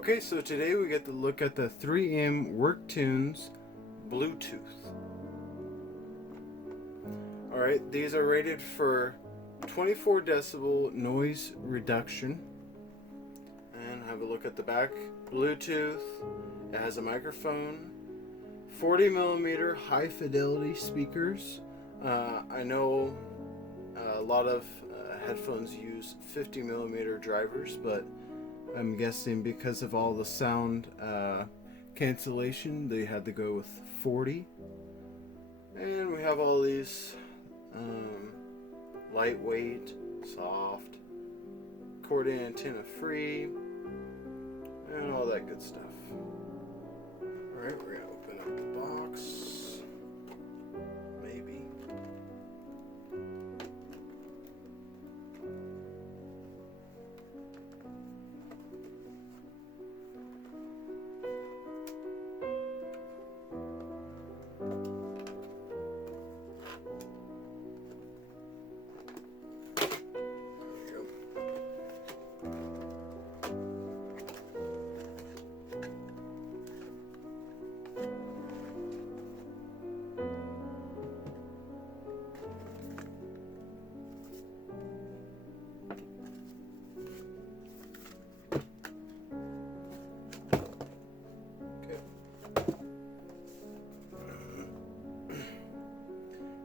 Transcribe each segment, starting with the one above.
Okay, so today we get to look at the 3M WorkTunes Bluetooth. Alright, these are rated for 24 decibel noise reduction. And have a look at the back. Bluetooth, it has a microphone, 40 millimeter high fidelity speakers. I know a lot of headphones use 50 millimeter drivers, but I'm guessing because of all the sound cancellation, they had to go with 40. And we have all these lightweight, soft, cord antenna free, and all that good stuff. Alright, we're going to open up the box. Maybe.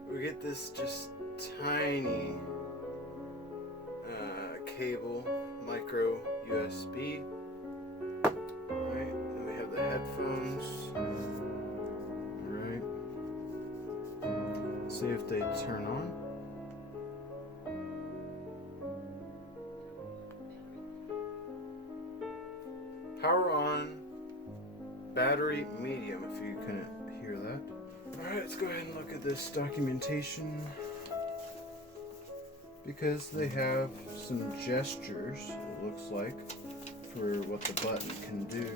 We get this just tiny cable, micro USB. Alright, then we have the headphones. Alright. See if they turn on. Power on, battery medium, if you couldn't hear that. Alright, let's go ahead and look at this documentation, because they have some gestures, it looks like, for what the button can do.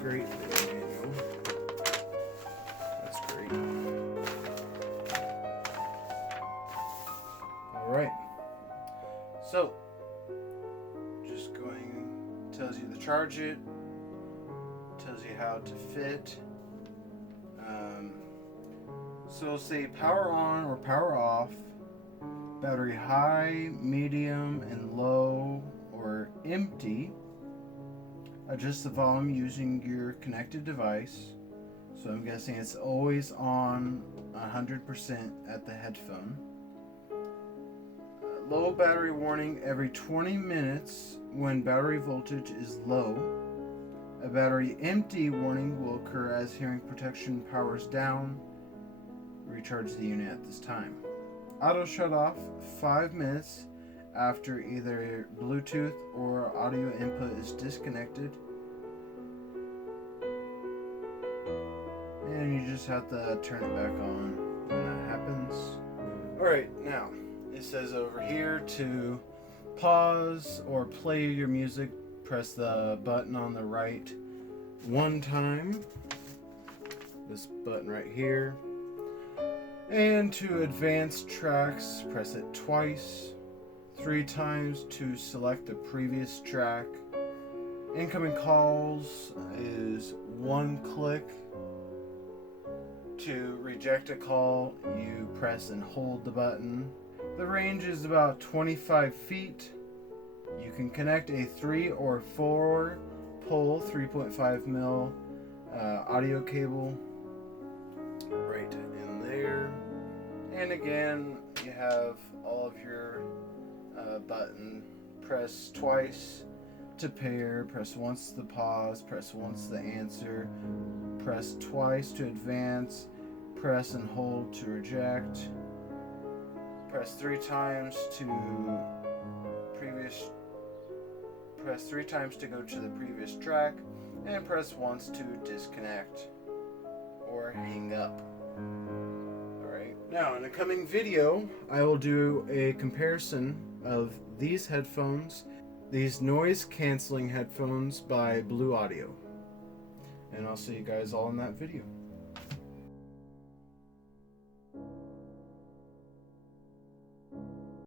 Great manual. That's great. Alright. So, just going, tells you to charge it, tells you how to fit. So it'll say power on or power off, battery high, medium, and low or empty. Adjust the volume using your connected device. So I'm guessing it's always on 100% at the headphone. Low battery warning every 20 minutes when battery voltage is low. A battery empty warning will occur as hearing protection powers down. Recharge the unit at this time. Auto shut off 5 minutes after either Bluetooth or audio input is disconnected. And you just have to turn it back on when that happens. Alright, now it says over here to pause or play your music, press the button on the right one time. This button right here. And to advance tracks, press it twice. 3 times to select the previous track. Incoming calls is 1 click. To reject a call, you press and hold the button. The range is about 25 feet. You can connect a 3 or 4 pole 3.5 mil audio cable right in there. And again, you have all of your button. Press twice to pair, press once to pause, press once to answer, press twice to advance, press and hold to reject, press 3 times to press 3 times to go to the previous track, and press once to disconnect or hang up. Alright, now in a coming video, I will do a comparison of these headphones, these noise cancelling headphones by Bluedio. And I'll see you guys all in that video.